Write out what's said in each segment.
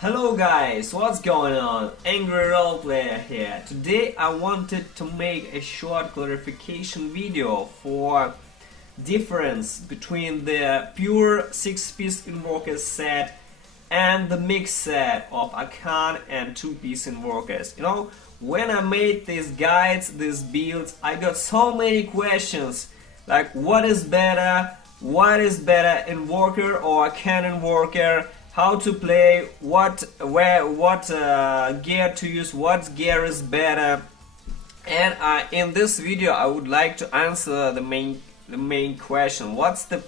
Hello guys, what's going on? Angry Roleplayer here. Today I wanted to make a short clarification video for difference between the pure 6-piece Invoker set and the mix set of Akkhan and 2-piece Invokers. You know, when I made these guides, these builds, I got so many questions like what is better Invoker or Akkhan Invoker, how to play, what gear to use, what gear is better. And in this video I would like to answer the main question: what's the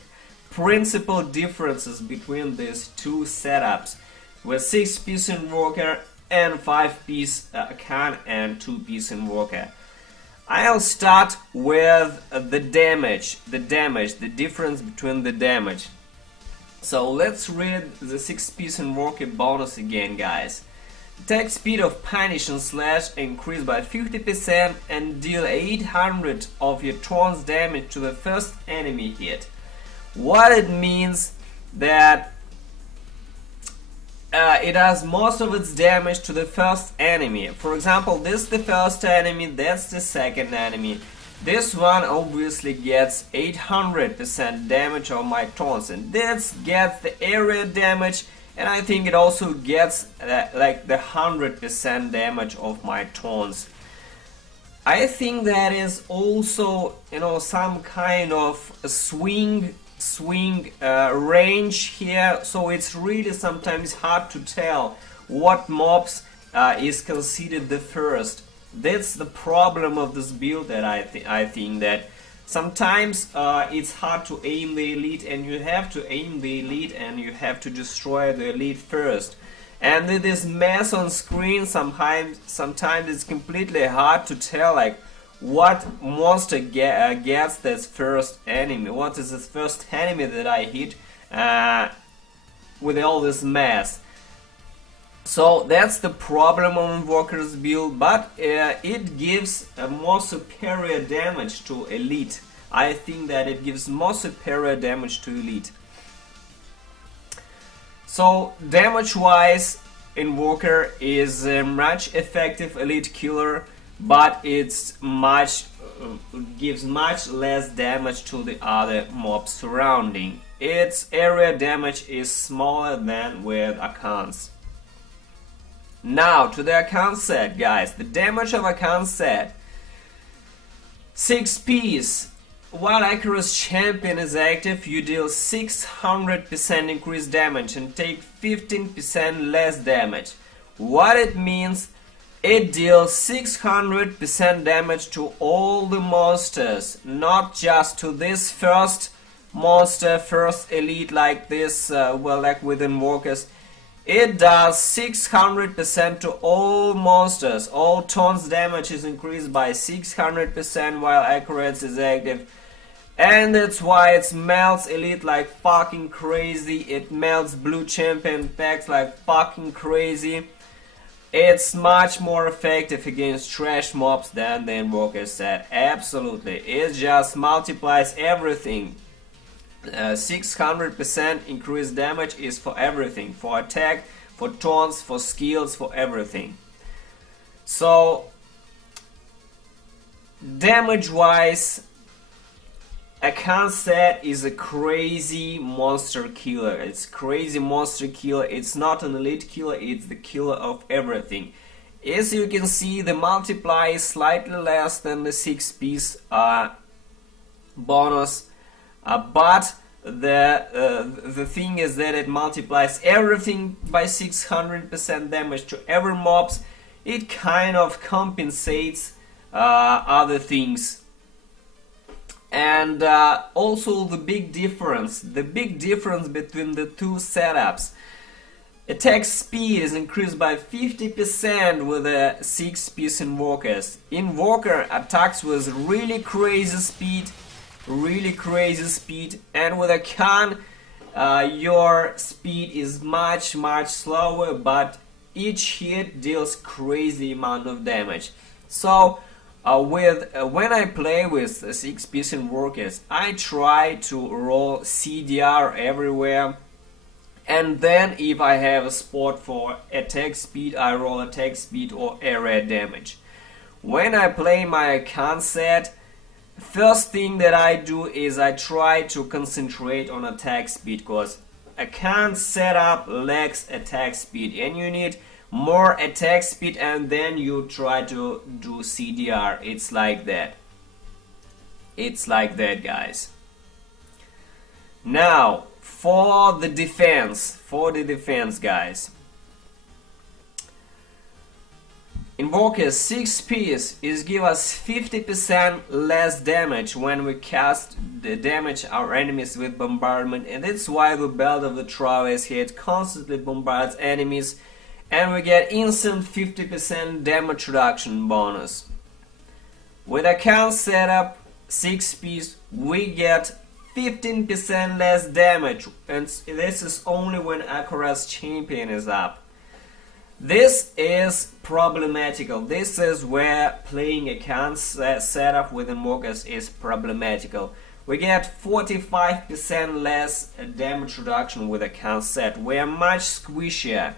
principal differences between these two setups with 6-piece Invoker and 5-piece Akkhan and 2-piece Invoker. I'll start with the damage, the difference between the damage. So let's read the 6-piece Invoker bonus again, guys. Attack speed of Punish and Slash increased by 50% and deal 800 of your tonn's damage to the first enemy hit. What it means that it does most of its damage to the first enemy. For example, this is the first enemy, that's the second enemy. This one obviously gets 800% damage on my tonns, and this gets the area damage, and I think it also gets like the 100% damage of my tonns. I think that is also, you know, some kind of a swing range here, so it's really sometimes hard to tell what mobs is considered the first. That's the problem of this build, that I think that sometimes it's hard to aim the elite, and you have to aim the elite and you have to destroy the elite first. And with this mess on screen, sometimes it's completely hard to tell like what monster gets this first enemy, what is this first enemy that I hit with all this mess. So that's the problem of Invoker's build, but it gives a more superior damage to elite. I think that it gives more superior damage to elite. So damage wise, Invoker is a much effective elite killer, but it's gives much less damage to the other mobs surrounding. Its area damage is smaller than with Akkhan's. Now to the Akkhan set, guys. The damage of Akkhan set: 6-piece. While Akkhan's champion is active, you deal 600% increased damage and take 15% less damage. What it means: it deals 600% damage to all the monsters, not just to this first monster, first elite like this, well, like with Invokers. It does 600% to all monsters. All tonns damage is increased by 600% while Akkhan's is active. And that's why it melts elite like fucking crazy. It melts blue champion packs like fucking crazy. It's much more effective against trash mobs than the Invoker set. Absolutely. It just multiplies everything. 600% increased damage is for everything, for attack, for tonns, for skills, for everything. So damage wise, Akkhan set is a crazy monster killer. It's crazy monster killer. It's not an elite killer, it's the killer of everything. As you can see, the multiply is slightly less than the 6-piece bonus. But the thing is that it multiplies everything by 600% damage to every mobs. It kind of compensates other things. And also the big difference between the two setups: attack speed is increased by 50% with the 6-piece Invokers. Invoker attacks with really crazy speed, and with Akkhan your speed is much slower, but each hit deals crazy amount of damage. So when I play with 6-piece Invokers, I try to roll CDR everywhere, and then if I have a spot for attack speed, I roll attack speed or area damage. When I play my Akkhan set, first thing that I do is I try to concentrate on attack speed, because Akkhan setup lacks attack speed and you need more attack speed, and then you try to do CDR. It's like that. It's like that, guys. Now for the defense, guys. Invoker 6 piece is give us 50% less damage when we cast the damage our enemies with bombardment, and that's why the Belt of the Travis here constantly bombards enemies, and we get instant 50% damage reduction bonus. With Akkhan setup 6 piece we get 15% less damage, and this is only when Akkhan's champion is up. This is problematical. This is where playing Akkhan setup with Invokers is problematical. We get 45% less damage reduction with Akkhan set. We are much squishier,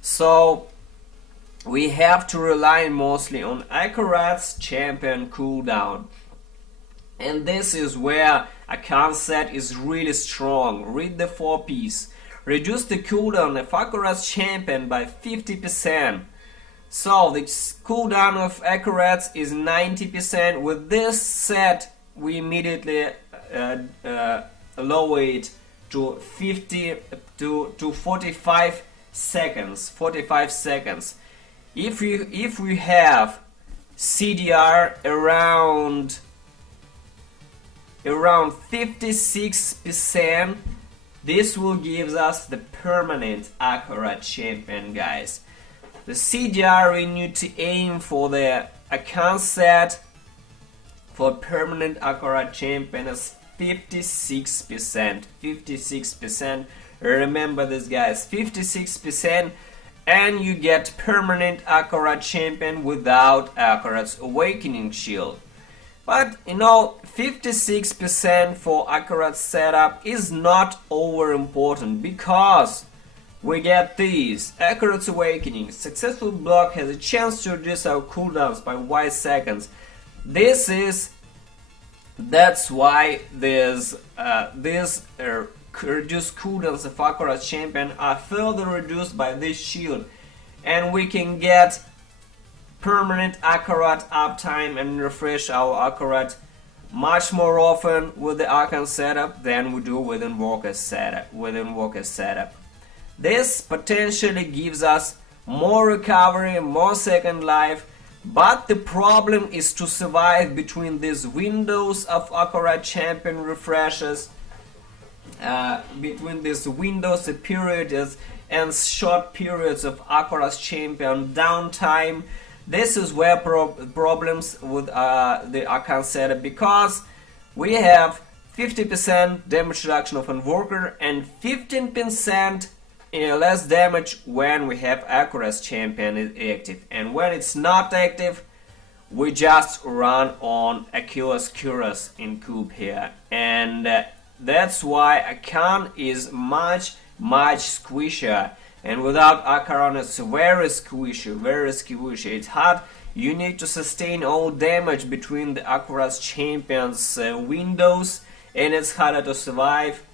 so we have to rely mostly on Akkhan's champion cooldown. And this is where Akkhan set is really strong. Read the 4 piece. Reduce the cooldown of Akkhan's champion by 50%. So the cooldown of Akkhan's is 90%. With this set we immediately lower it to 45 seconds. 45 seconds. If we have CDR around 56%, this will give us the permanent Akkhan champion, guys. The CDR we need to aim for the Akkhan set for permanent Akkhan champion is 56%. 56%. Remember this, guys. 56%, and you get permanent Akkhan champion without Akkhan's awakening shield. But you know, 56% for Akkhan setup is not over important, because we get these Akkhan's awakening. Successful block has a chance to reduce our cooldowns by 1 second. That's why this reduced cooldowns of Akkhan's champion are further reduced by this shield, and we can get permanent Akkhan uptime and refresh our Akkhan much more often with the Akkhan setup than we do with Invoker setup. This potentially gives us more recovery, more second life, but the problem is to survive between these windows of Akkhan champion refreshes, between these windows, periods and short periods of Akkhan's champion downtime. This is where problems with the Akkhan setup, because we have 50% damage reduction of Invoker and 15% less damage when we have Akkhan's champion active, and when it's not active we just run on Akkhan's in Cube here, and that's why Akkhan is much squishier. And without Akkhan it's very squishy, It's hard. You need to sustain all damage between the Akkhan's champions windows, and it's harder to survive.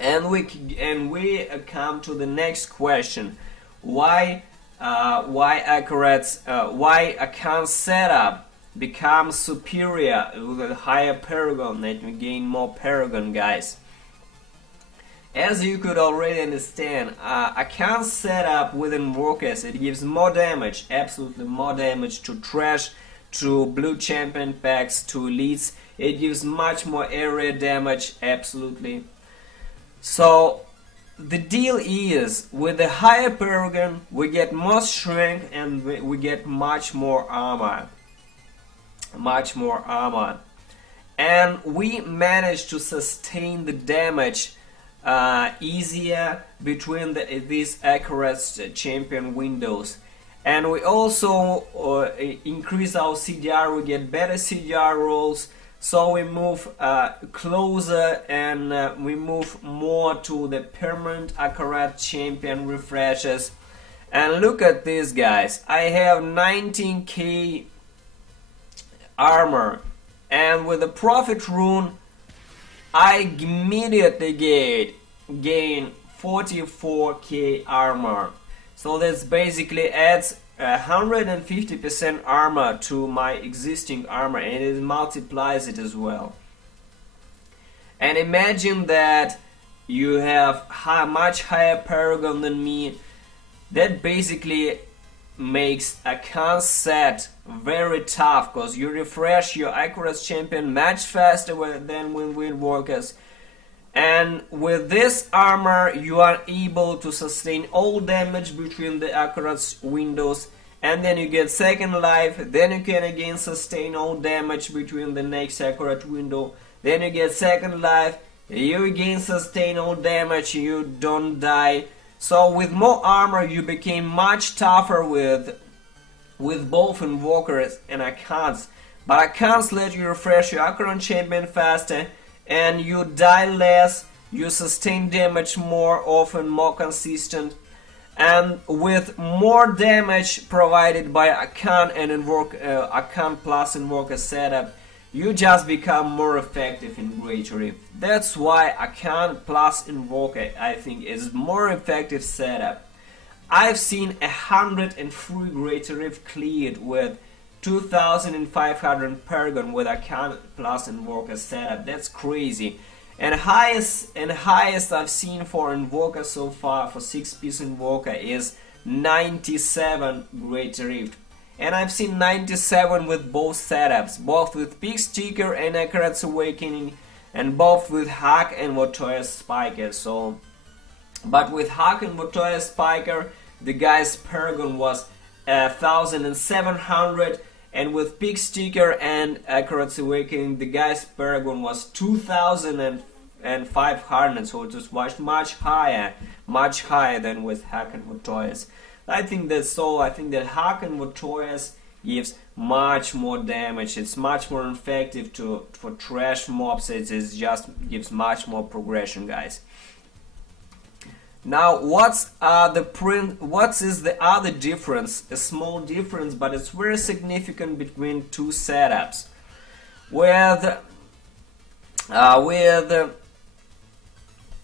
And we come to the next question: why Akkhan setup becomes superior with a higher paragon, that we gain more paragon, guys? As you could already understand, Akkhan setup with Invokers, it gives more damage, absolutely more damage to Trash, to Blue Champion packs, to Elites. It gives much more area damage, absolutely. So the deal is, with the higher paragon we get more strength and we get much more armor. And we manage to sustain the damage easier between these Akkhan's champion windows, and we also increase our CDR. We get better CDR rolls So we move closer, and we move more to the permanent Akkhan champion refreshes. And look at this, guys. I have 19k armor, and with the prophet rune I immediately gain 44k armor. So that's basically adds 150% armor to my existing armor, and it multiplies it as well. And imagine that you have much higher paragon than me. That basically makes Akkhan set very tough, because you refresh your Akkhan champion much faster than with Invokers. And with this armor you are able to sustain all damage between the Akkhan windows, and then you get second life, then you can again sustain all damage between the next Akkhan window, then you get second life, you again sustain all damage, you don't die. So with more armor you became much tougher with both Invokers and Akkhans. But Akkhans let you refresh your Akkhan champion faster, and you die less, you sustain damage more often, more consistent, and with more damage provided by Akkhan and Akkhan plus Invoker setup, you just become more effective in Great Rift. That's why Akkhan plus Invoker, I think, is more effective setup. I've seen 103 Great Rift cleared with 2500 paragon with Akkhan plus Invoker setup. That's crazy. And highest I've seen for Invoker so far, for 6-piece Invoker, is 97 Great Rift. And I've seen 97 with both setups, both with Peak Sticker and Akkhan's Awakening, and both with Hack and Votoya's Spiker. So, but with Hack and Votoya's Spiker, the guy's paragon was 1700, and with Peak Sticker and Akkhan's Awakening, the guy's paragon was 2500. So it was much higher than with Hack and Votoya's. I think that's so. I think that Hack and Votoya's gives much more damage. It's much more effective for trash mobs. It just gives much more progression, guys. Now, what is the other difference? A small difference, but it's very significant between two setups. With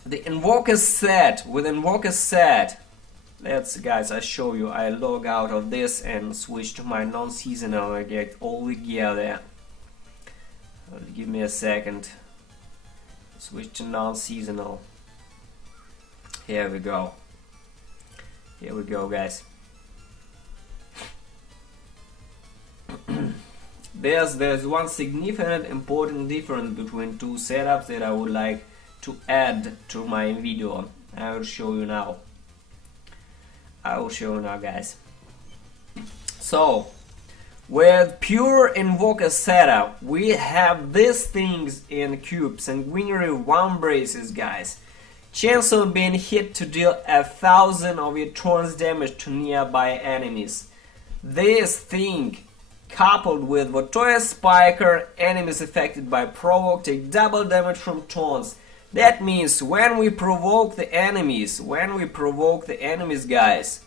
the Invoker set, guys, I show you. I log out of this and switch to my non-seasonal. I get all the gear there. Give me a second. Switch to non-seasonal. Here we go. Here we go, guys. There's one significant important difference between two setups that I would like to add to my video. I will show you now. Guys. So, with pure Invoker setup, we have these things in cubes, sanguinary one braces, guys. Chance of being hit to deal 1000 of your tonn's damage to nearby enemies. This thing, coupled with Votoya's Spiker, enemies affected by provoke take double damage from tons. That means when we provoke the enemies, guys,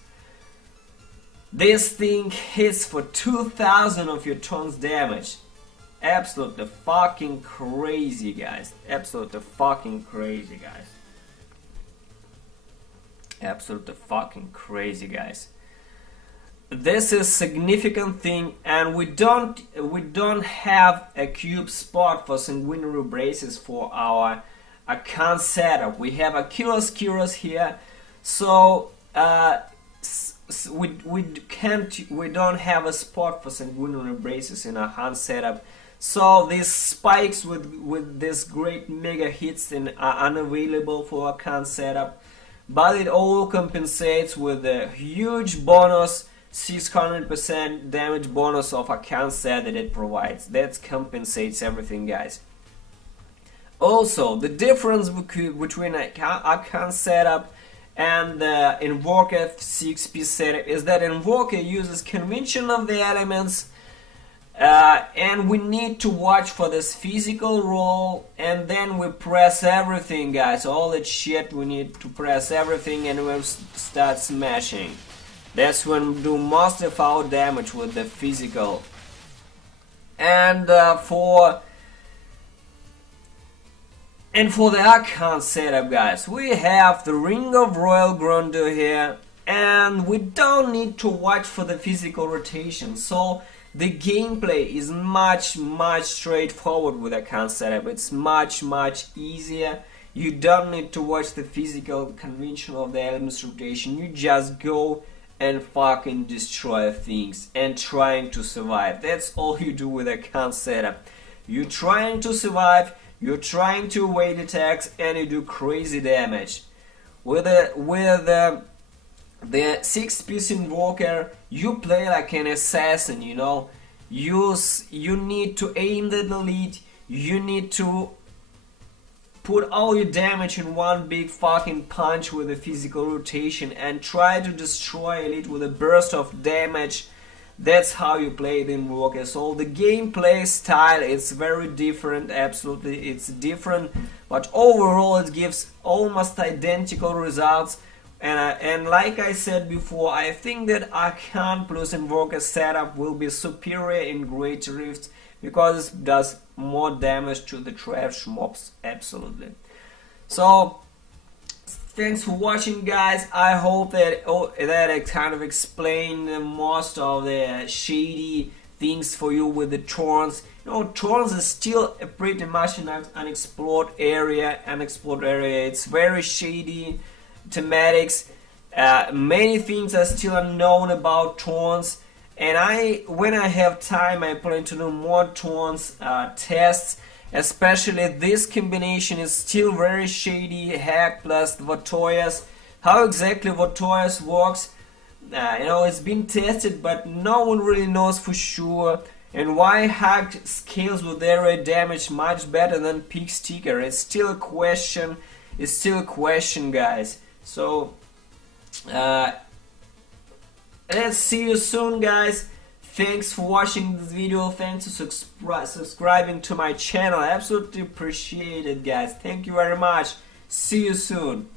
this thing hits for 2000 of your tons damage. Absolutely fucking crazy, guys. Absolutely fucking crazy, guys. This is significant thing, and we don't have a cube spot for sanguinary braces for our Akkhan setup. We have a Kyros here, so we don't have a spot for sanguinary braces in our Akkhan setup. So these spikes with this great mega hits are unavailable for our Akkhan setup, but it all compensates with a huge bonus, 600% damage bonus of Akkhan set that it provides. That compensates everything, guys. Also, the difference between Akkhan setup and the Invoker 6-piece setup is that Invoker uses convention of the elements And we need to watch for this physical roll, and then we press everything, guys. All that shit, we need to press everything and we'll start smashing. That's when we do most of our damage with the physical. And for the Akkhan setup, guys, we have the Ring of Royal Grandeur here, and we don't need to watch for the physical rotation. So the gameplay is much straightforward with Akkhan setup. It's much easier. You don't need to watch the physical convention of the elements rotation. You just go and fucking destroy things and trying to survive. That's all you do with Akkhan setup. You're trying to survive, you're trying to evade attacks, and you do crazy damage. With the 6-piece Invoker, you play like an assassin, you know. You need to aim the delete, you need to put all your damage in one big fucking punch with a physical rotation and try to destroy elite with a burst of damage. That's how you play the Invoker. So the gameplay style is very different, absolutely it's different, but overall it gives almost identical results. And like I said before, I think that Akkhan plus Invoker setup will be superior in Great Rifts because it does more damage to the trash mobs, absolutely. So thanks for watching, guys. I hope that that I kind of explained most of the shady things for you with the Torns. You know, Torns is still a pretty much an unexplored area. It's very shady thematics. Many things are still unknown about Torns, and when I have time, I plan to do more Torns tests. Especially this combination is still very shady. Hack plus Votoyas. How exactly Votoyas works, you know, it's been tested, but no one really knows for sure. And why Hack scales with area damage much better than Peak Sticker? It's still a question. It's still a question, guys. So let's see you soon, guys. Thanks for watching this video. Thanks for subscribing to my channel. I absolutely appreciate it, guys. Thank you very much. See you soon.